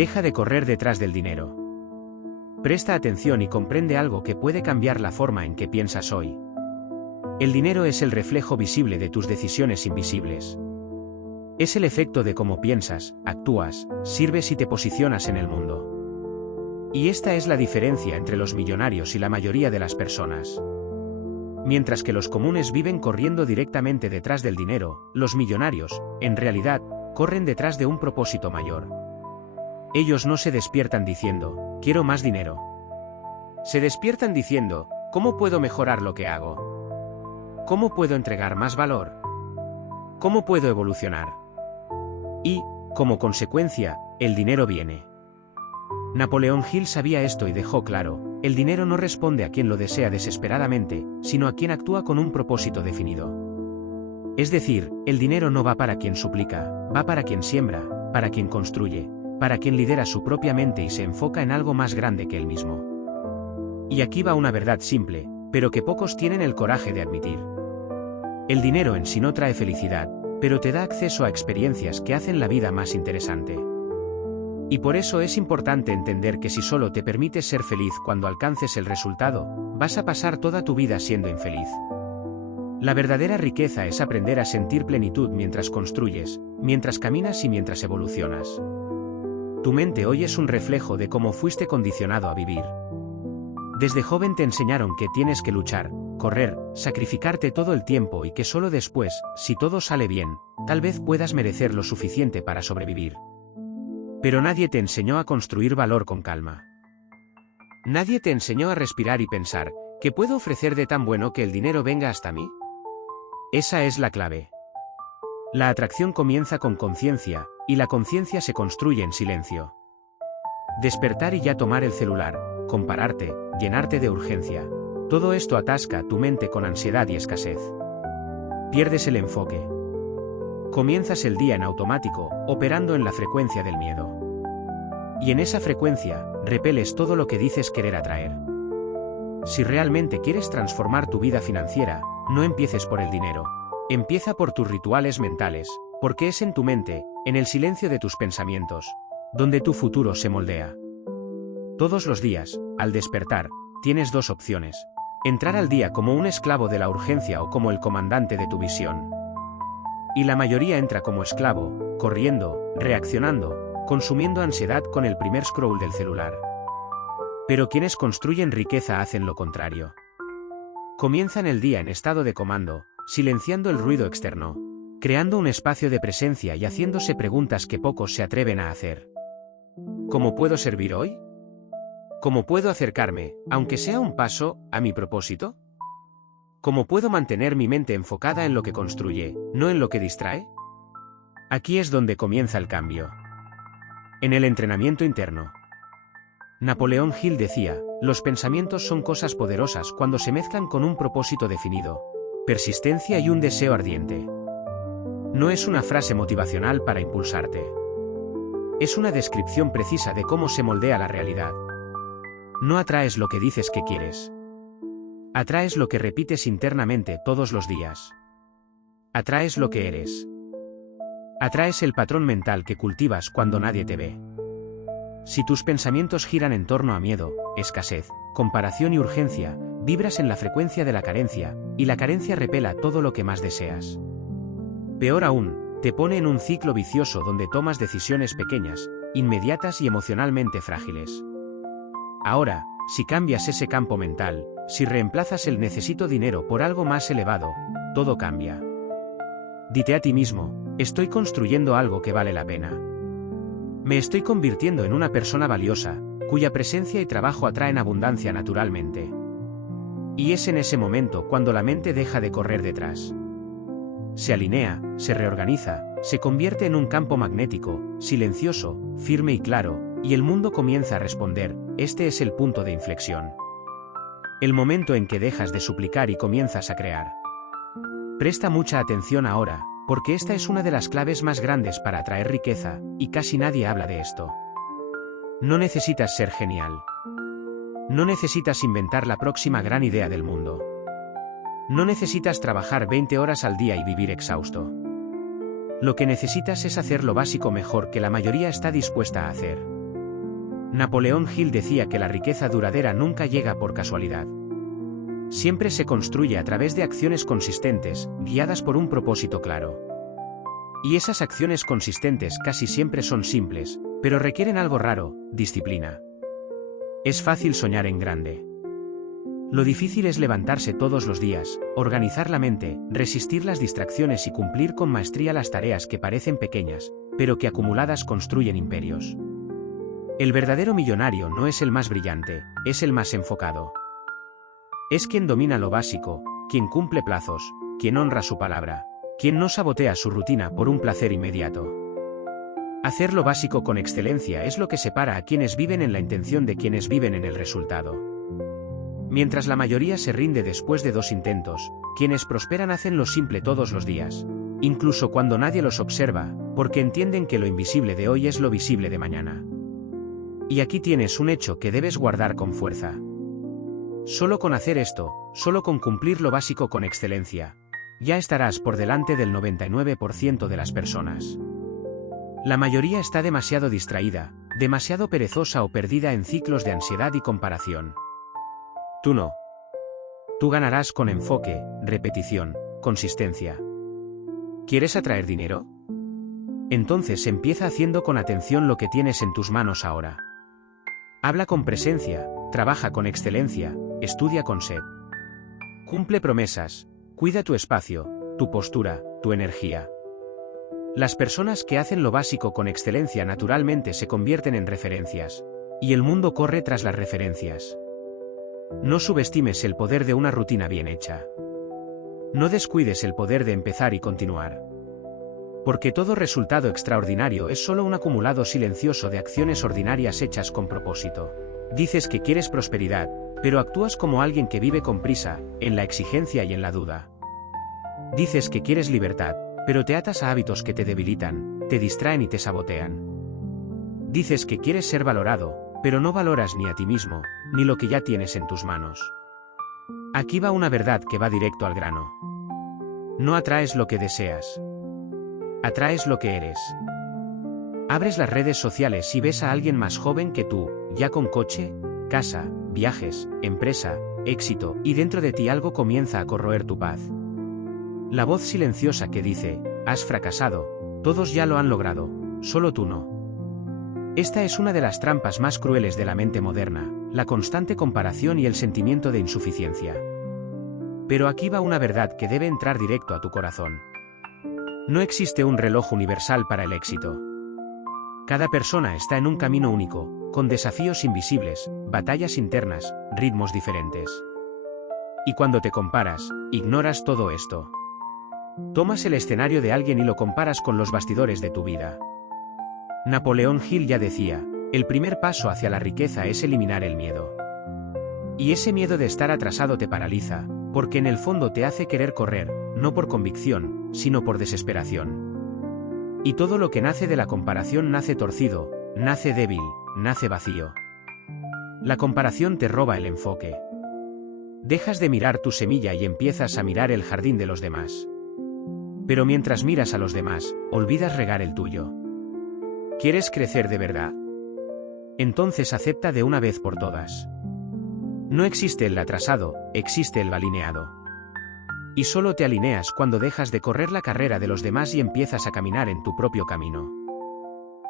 Deja de correr detrás del dinero. Presta atención y comprende algo que puede cambiar la forma en que piensas hoy. El dinero es el reflejo visible de tus decisiones invisibles. Es el efecto de cómo piensas, actúas, sirves y te posicionas en el mundo. Y esta es la diferencia entre los millonarios y la mayoría de las personas. Mientras que los comunes viven corriendo directamente detrás del dinero, los millonarios, en realidad, corren detrás de un propósito mayor. Ellos no se despiertan diciendo, quiero más dinero. Se despiertan diciendo, ¿cómo puedo mejorar lo que hago? ¿Cómo puedo entregar más valor? ¿Cómo puedo evolucionar? Y, como consecuencia, el dinero viene. Napoleón Hill sabía esto y dejó claro, el dinero no responde a quien lo desea desesperadamente, sino a quien actúa con un propósito definido. Es decir, el dinero no va para quien suplica, va para quien siembra, para quien construye, para quien lidera su propia mente y se enfoca en algo más grande que él mismo. Y aquí va una verdad simple, pero que pocos tienen el coraje de admitir. El dinero en sí no trae felicidad, pero te da acceso a experiencias que hacen la vida más interesante. Y por eso es importante entender que si solo te permites ser feliz cuando alcances el resultado, vas a pasar toda tu vida siendo infeliz. La verdadera riqueza es aprender a sentir plenitud mientras construyes, mientras caminas y mientras evolucionas. Tu mente hoy es un reflejo de cómo fuiste condicionado a vivir. Desde joven te enseñaron que tienes que luchar, correr, sacrificarte todo el tiempo y que solo después, si todo sale bien, tal vez puedas merecer lo suficiente para sobrevivir. Pero nadie te enseñó a construir valor con calma. Nadie te enseñó a respirar y pensar, ¿qué puedo ofrecer de tan bueno que el dinero venga hasta mí? Esa es la clave. La atracción comienza con conciencia, y la conciencia se construye en silencio. Despertar y ya tomar el celular, compararte, llenarte de urgencia. Todo esto atasca tu mente con ansiedad y escasez. Pierdes el enfoque. Comienzas el día en automático, operando en la frecuencia del miedo. Y en esa frecuencia, repeles todo lo que dices querer atraer. Si realmente quieres transformar tu vida financiera, no empieces por el dinero. Empieza por tus rituales mentales, porque es en tu mente, en el silencio de tus pensamientos, donde tu futuro se moldea. Todos los días, al despertar, tienes dos opciones: entrar al día como un esclavo de la urgencia o como el comandante de tu visión. Y la mayoría entra como esclavo, corriendo, reaccionando, consumiendo ansiedad con el primer scroll del celular. Pero quienes construyen riqueza hacen lo contrario. Comienzan el día en estado de comando, silenciando el ruido externo, creando un espacio de presencia y haciéndose preguntas que pocos se atreven a hacer. ¿Cómo puedo servir hoy? ¿Cómo puedo acercarme, aunque sea un paso, a mi propósito? ¿Cómo puedo mantener mi mente enfocada en lo que construye, no en lo que distrae? Aquí es donde comienza el cambio. En el entrenamiento interno. Napoleón Hill decía, los pensamientos son cosas poderosas cuando se mezclan con un propósito definido, persistencia y un deseo ardiente. No es una frase motivacional para impulsarte. Es una descripción precisa de cómo se moldea la realidad. No atraes lo que dices que quieres. Atraes lo que repites internamente todos los días. Atraes lo que eres. Atraes el patrón mental que cultivas cuando nadie te ve. Si tus pensamientos giran en torno a miedo, escasez, comparación y urgencia, vibras en la frecuencia de la carencia, y la carencia repela todo lo que más deseas. Peor aún, te pone en un ciclo vicioso donde tomas decisiones pequeñas, inmediatas y emocionalmente frágiles. Ahora, si cambias ese campo mental, si reemplazas el necesito dinero por algo más elevado, todo cambia. Dite a ti mismo, estoy construyendo algo que vale la pena. Me estoy convirtiendo en una persona valiosa, cuya presencia y trabajo atraen abundancia naturalmente. Y es en ese momento cuando la mente deja de correr detrás. Se alinea, se reorganiza, se convierte en un campo magnético, silencioso, firme y claro, y el mundo comienza a responder. Este es el punto de inflexión. El momento en que dejas de suplicar y comienzas a crear. Presta mucha atención ahora, porque esta es una de las claves más grandes para atraer riqueza, y casi nadie habla de esto. No necesitas ser genial. No necesitas inventar la próxima gran idea del mundo. No necesitas trabajar 20 horas al día y vivir exhausto. Lo que necesitas es hacer lo básico mejor que la mayoría está dispuesta a hacer. Napoleón Hill decía que la riqueza duradera nunca llega por casualidad. Siempre se construye a través de acciones consistentes, guiadas por un propósito claro. Y esas acciones consistentes casi siempre son simples, pero requieren algo raro: disciplina. Es fácil soñar en grande. Lo difícil es levantarse todos los días, organizar la mente, resistir las distracciones y cumplir con maestría las tareas que parecen pequeñas, pero que acumuladas construyen imperios. El verdadero millonario no es el más brillante, es el más enfocado. Es quien domina lo básico, quien cumple plazos, quien honra su palabra, quien no sabotea su rutina por un placer inmediato. Hacer lo básico con excelencia es lo que separa a quienes viven en la intención de quienes viven en el resultado. Mientras la mayoría se rinde después de 2 intentos, quienes prosperan hacen lo simple todos los días, incluso cuando nadie los observa, porque entienden que lo invisible de hoy es lo visible de mañana. Y aquí tienes un hecho que debes guardar con fuerza. Solo con hacer esto, solo con cumplir lo básico con excelencia, ya estarás por delante del 99% de las personas. La mayoría está demasiado distraída, demasiado perezosa o perdida en ciclos de ansiedad y comparación. Tú no. Tú ganarás con enfoque, repetición, consistencia. ¿Quieres atraer dinero? Entonces empieza haciendo con atención lo que tienes en tus manos ahora. Habla con presencia, trabaja con excelencia, estudia con sed. Cumple promesas, cuida tu espacio, tu postura, tu energía. Las personas que hacen lo básico con excelencia naturalmente se convierten en referencias, y el mundo corre tras las referencias. No subestimes el poder de una rutina bien hecha. No descuides el poder de empezar y continuar. Porque todo resultado extraordinario es solo un acumulado silencioso de acciones ordinarias hechas con propósito. Dices que quieres prosperidad, pero actúas como alguien que vive con prisa, en la exigencia y en la duda. Dices que quieres libertad, pero te atas a hábitos que te debilitan, te distraen y te sabotean. Dices que quieres ser valorado, pero no valoras ni a ti mismo, ni lo que ya tienes en tus manos. Aquí va una verdad que va directo al grano. No atraes lo que deseas. Atraes lo que eres. Abres las redes sociales y ves a alguien más joven que tú, ya con coche, casa, viajes, empresa, éxito, y dentro de ti algo comienza a corroer tu paz. La voz silenciosa que dice: has fracasado, todos ya lo han logrado, solo tú no. Esta es una de las trampas más crueles de la mente moderna, la constante comparación y el sentimiento de insuficiencia. Pero aquí va una verdad que debe entrar directo a tu corazón. No existe un reloj universal para el éxito. Cada persona está en un camino único, con desafíos invisibles, batallas internas, ritmos diferentes. Y cuando te comparas, ignoras todo esto. Tomas el escenario de alguien y lo comparas con los bastidores de tu vida. Napoleón Hill ya decía: el primer paso hacia la riqueza es eliminar el miedo. Y ese miedo de estar atrasado te paraliza, porque en el fondo te hace querer correr, no por convicción, sino por desesperación. Y todo lo que nace de la comparación nace torcido, nace débil, nace vacío. La comparación te roba el enfoque. Dejas de mirar tu semilla y empiezas a mirar el jardín de los demás. Pero mientras miras a los demás, olvidas regar el tuyo. ¿Quieres crecer de verdad? Entonces acepta de una vez por todas. No existe el atrasado, existe el alineado. Y solo te alineas cuando dejas de correr la carrera de los demás y empiezas a caminar en tu propio camino.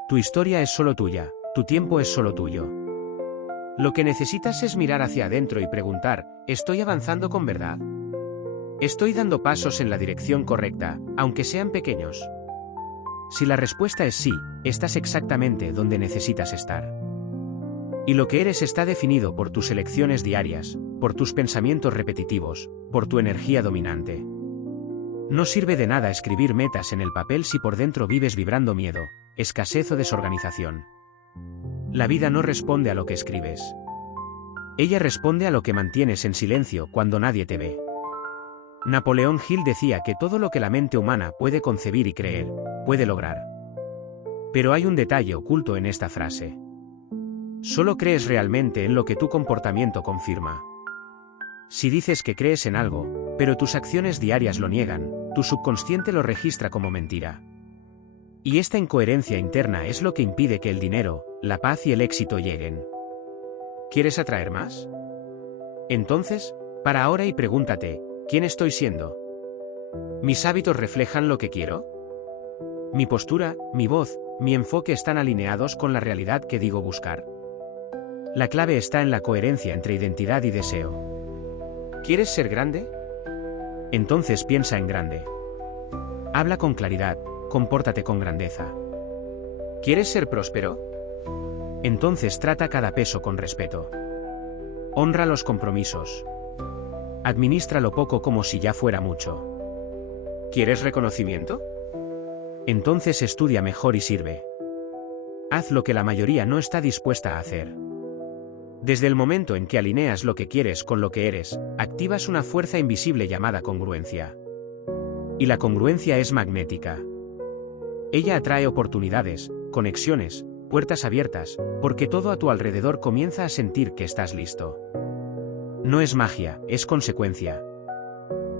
Tu historia es solo tuya, tu tiempo es solo tuyo. Lo que necesitas es mirar hacia adentro y preguntar: ¿estoy avanzando con verdad? ¿Estoy dando pasos en la dirección correcta, aunque sean pequeños? Si la respuesta es sí, estás exactamente donde necesitas estar. Y lo que eres está definido por tus elecciones diarias, por tus pensamientos repetitivos, por tu energía dominante. No sirve de nada escribir metas en el papel si por dentro vives vibrando miedo, escasez o desorganización. La vida no responde a lo que escribes. Ella responde a lo que mantienes en silencio cuando nadie te ve. Napoleón Hill decía que todo lo que la mente humana puede concebir y creer, puede lograr. Pero hay un detalle oculto en esta frase. Solo crees realmente en lo que tu comportamiento confirma. Si dices que crees en algo, pero tus acciones diarias lo niegan, tu subconsciente lo registra como mentira. Y esta incoherencia interna es lo que impide que el dinero, la paz y el éxito lleguen. ¿Quieres atraer más? Entonces, para ahora y pregúntate, ¿quién estoy siendo? ¿Mis hábitos reflejan lo que quiero? ¿Mi postura, mi voz, mi enfoque están alineados con la realidad que digo buscar? La clave está en la coherencia entre identidad y deseo. ¿Quieres ser grande? Entonces piensa en grande. Habla con claridad, compórtate con grandeza. ¿Quieres ser próspero? Entonces trata cada peso con respeto. Honra los compromisos. Administra lo poco como si ya fuera mucho. ¿Quieres reconocimiento? Entonces estudia mejor y sirve. Haz lo que la mayoría no está dispuesta a hacer. Desde el momento en que alineas lo que quieres con lo que eres, activas una fuerza invisible llamada congruencia. Y la congruencia es magnética. Ella atrae oportunidades, conexiones, puertas abiertas, porque todo a tu alrededor comienza a sentir que estás listo. No es magia, es consecuencia.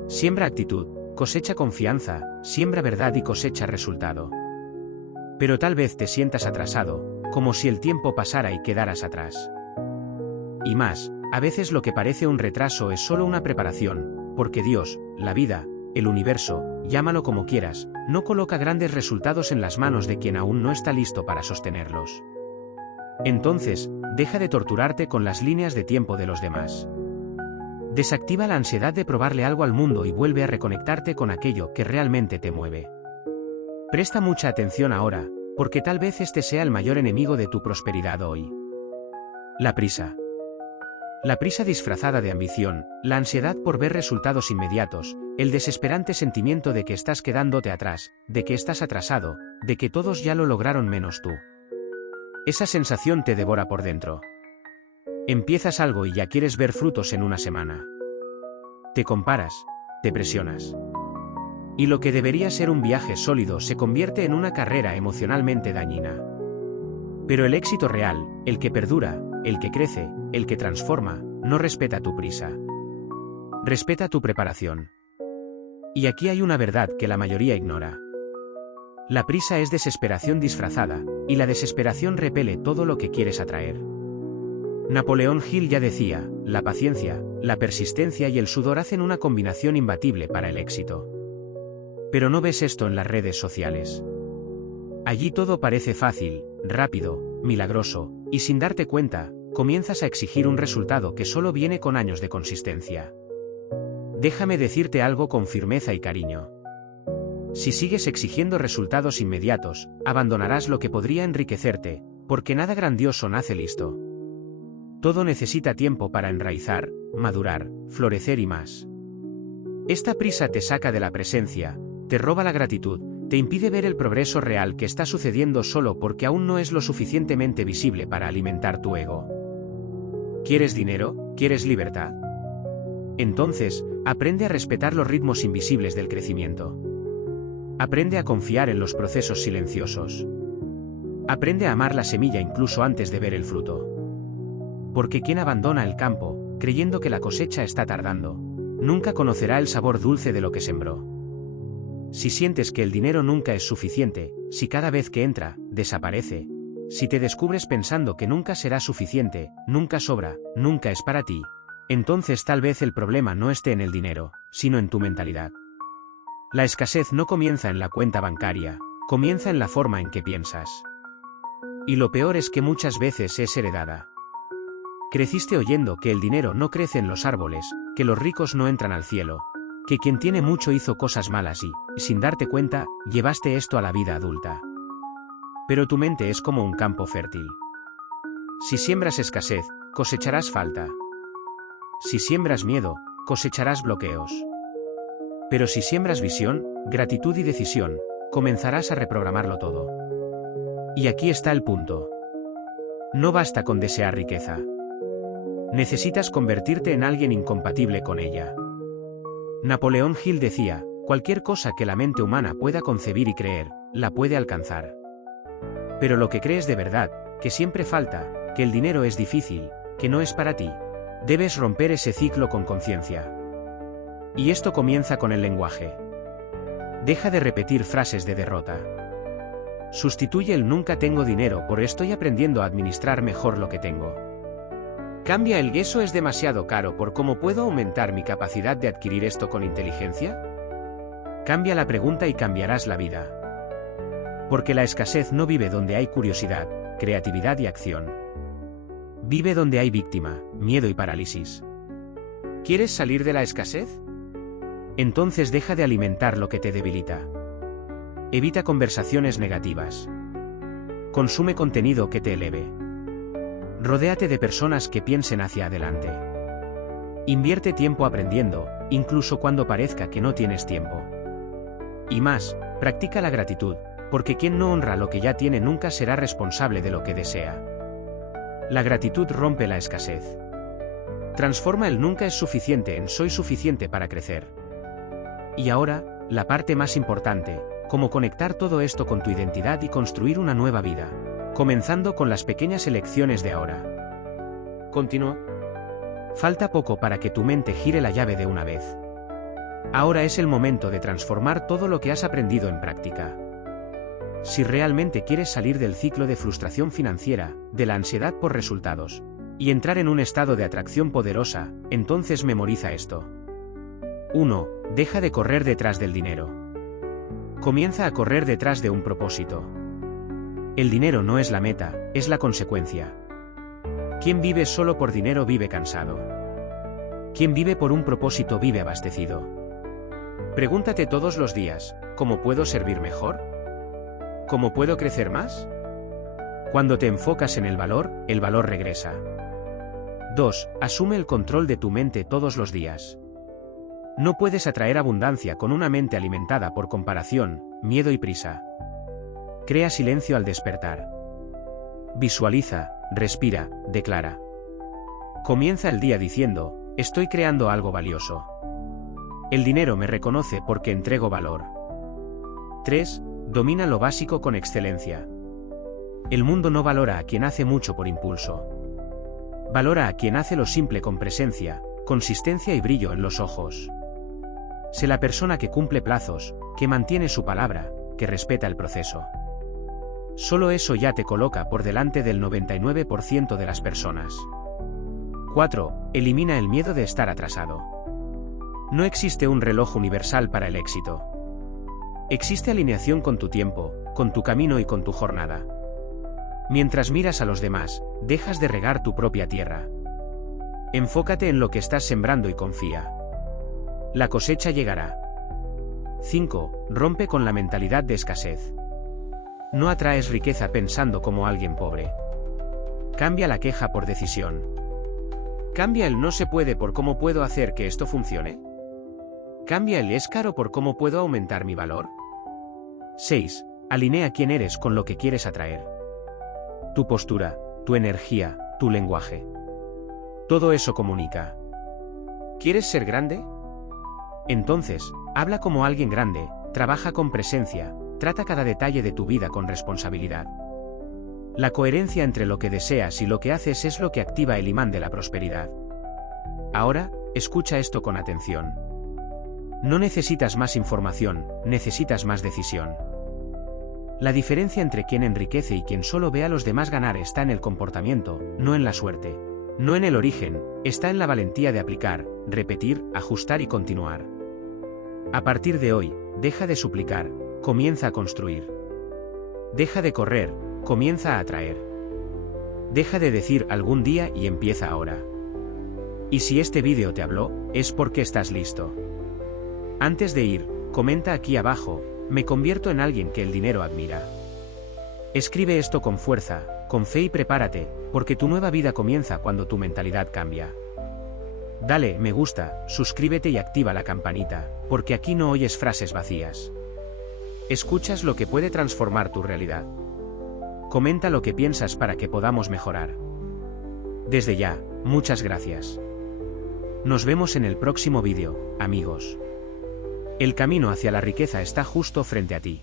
Siembra actitud, cosecha confianza, siembra verdad y cosecha resultado. Pero tal vez te sientas atrasado, como si el tiempo pasara y quedaras atrás. Y más, a veces lo que parece un retraso es solo una preparación, porque Dios, la vida, el universo, llámalo como quieras, no coloca grandes resultados en las manos de quien aún no está listo para sostenerlos. Entonces, deja de torturarte con las líneas de tiempo de los demás. Desactiva la ansiedad de probarle algo al mundo y vuelve a reconectarte con aquello que realmente te mueve. Presta mucha atención ahora, porque tal vez este sea el mayor enemigo de tu prosperidad hoy. La prisa. La prisa disfrazada de ambición, la ansiedad por ver resultados inmediatos, el desesperante sentimiento de que estás quedándote atrás, de que estás atrasado, de que todos ya lo lograron menos tú. Esa sensación te devora por dentro. Empiezas algo y ya quieres ver frutos en una semana. Te comparas, te presionas. Y lo que debería ser un viaje sólido se convierte en una carrera emocionalmente dañina. Pero el éxito real, el que perdura, el que crece, el que transforma, no respeta tu prisa. Respeta tu preparación. Y aquí hay una verdad que la mayoría ignora. La prisa es desesperación disfrazada, y la desesperación repele todo lo que quieres atraer. Napoleón Hill ya decía, la paciencia, la persistencia y el sudor hacen una combinación imbatible para el éxito. Pero no ves esto en las redes sociales. Allí todo parece fácil, rápido, milagroso, y sin darte cuenta, comienzas a exigir un resultado que solo viene con años de consistencia. Déjame decirte algo con firmeza y cariño. Si sigues exigiendo resultados inmediatos, abandonarás lo que podría enriquecerte, porque nada grandioso nace listo. Todo necesita tiempo para enraizar, madurar, florecer y más. Esta prisa te saca de la presencia, te roba la gratitud, te impide ver el progreso real que está sucediendo solo porque aún no es lo suficientemente visible para alimentar tu ego. ¿Quieres dinero? ¿Quieres libertad? Entonces, aprende a respetar los ritmos invisibles del crecimiento. Aprende a confiar en los procesos silenciosos. Aprende a amar la semilla incluso antes de ver el fruto. Porque quien abandona el campo, creyendo que la cosecha está tardando, nunca conocerá el sabor dulce de lo que sembró. Si sientes que el dinero nunca es suficiente, si cada vez que entra, desaparece, si te descubres pensando que nunca será suficiente, nunca sobra, nunca es para ti, entonces tal vez el problema no esté en el dinero, sino en tu mentalidad. La escasez no comienza en la cuenta bancaria, comienza en la forma en que piensas. Y lo peor es que muchas veces es heredada. Creciste oyendo que el dinero no crece en los árboles, que los ricos no entran al cielo, que quien tiene mucho hizo cosas malas y, sin darte cuenta, llevaste esto a la vida adulta. Pero tu mente es como un campo fértil. Si siembras escasez, cosecharás falta. Si siembras miedo, cosecharás bloqueos. Pero si siembras visión, gratitud y decisión, comenzarás a reprogramarlo todo. Y aquí está el punto. No basta con desear riqueza. Necesitas convertirte en alguien incompatible con ella. Napoleón Hill decía, cualquier cosa que la mente humana pueda concebir y creer, la puede alcanzar. Pero lo que crees de verdad, que siempre falta, que el dinero es difícil, que no es para ti, debes romper ese ciclo con conciencia. Y esto comienza con el lenguaje. Deja de repetir frases de derrota. Sustituye el nunca tengo dinero por estoy aprendiendo a administrar mejor lo que tengo. Cambia el eso es demasiado caro por cómo puedo aumentar mi capacidad de adquirir esto con inteligencia. Cambia la pregunta y cambiarás la vida. Porque la escasez no vive donde hay curiosidad, creatividad y acción. Vive donde hay víctima, miedo y parálisis. ¿Quieres salir de la escasez? Entonces deja de alimentar lo que te debilita. Evita conversaciones negativas. Consume contenido que te eleve. Rodéate de personas que piensen hacia adelante. Invierte tiempo aprendiendo, incluso cuando parezca que no tienes tiempo. Y más, practica la gratitud, porque quien no honra lo que ya tiene nunca será responsable de lo que desea. La gratitud rompe la escasez. Transforma el nunca es suficiente en soy suficiente para crecer. Y ahora, la parte más importante, cómo conectar todo esto con tu identidad y construir una nueva vida, comenzando con las pequeñas elecciones de ahora. Continúa. Falta poco para que tu mente gire la llave de una vez. Ahora es el momento de transformar todo lo que has aprendido en práctica. Si realmente quieres salir del ciclo de frustración financiera, de la ansiedad por resultados, y entrar en un estado de atracción poderosa, entonces memoriza esto. 1. Deja de correr detrás del dinero. Comienza a correr detrás de un propósito. El dinero no es la meta, es la consecuencia. Quien vive solo por dinero vive cansado. Quien vive por un propósito vive abastecido. Pregúntate todos los días, ¿cómo puedo servir mejor? ¿Cómo puedo crecer más? Cuando te enfocas en el valor regresa. 2. Asume el control de tu mente todos los días. No puedes atraer abundancia con una mente alimentada por comparación, miedo y prisa. Crea silencio al despertar. Visualiza, respira, declara. Comienza el día diciendo, estoy creando algo valioso. El dinero me reconoce porque entrego valor. 3. Domina lo básico con excelencia. El mundo no valora a quien hace mucho por impulso. Valora a quien hace lo simple con presencia, consistencia y brillo en los ojos. Sé la persona que cumple plazos, que mantiene su palabra, que respeta el proceso. Solo eso ya te coloca por delante del 99% de las personas. 4. Elimina el miedo de estar atrasado. No existe un reloj universal para el éxito. Existe alineación con tu tiempo, con tu camino y con tu jornada. Mientras miras a los demás, dejas de regar tu propia tierra. Enfócate en lo que estás sembrando y confía. La cosecha llegará. 5. Rompe con la mentalidad de escasez. No atraes riqueza pensando como alguien pobre. Cambia la queja por decisión. Cambia el no se puede por cómo puedo hacer que esto funcione. Cambia el es caro por cómo puedo aumentar mi valor. 6. Alinea quién eres con lo que quieres atraer. Tu postura, tu energía, tu lenguaje. Todo eso comunica. ¿Quieres ser grande? Entonces, habla como alguien grande, trabaja con presencia, trata cada detalle de tu vida con responsabilidad. La coherencia entre lo que deseas y lo que haces es lo que activa el imán de la prosperidad. Ahora, escucha esto con atención. No necesitas más información, necesitas más decisión. La diferencia entre quien enriquece y quien solo ve a los demás ganar está en el comportamiento, no en la suerte. No en el origen, está en la valentía de aplicar, repetir, ajustar y continuar. A partir de hoy, deja de suplicar, comienza a construir. Deja de correr, comienza a atraer. Deja de decir algún día y empieza ahora. Y si este vídeo te habló, es porque estás listo. Antes de ir, comenta aquí abajo, me convierto en alguien que el dinero admira. Escribe esto con fuerza, con fe y prepárate, porque tu nueva vida comienza cuando tu mentalidad cambia. Dale me gusta, suscríbete y activa la campanita, porque aquí no oyes frases vacías. Escuchas lo que puede transformar tu realidad. Comenta lo que piensas para que podamos mejorar. Desde ya, muchas gracias. Nos vemos en el próximo vídeo, amigos. El camino hacia la riqueza está justo frente a ti.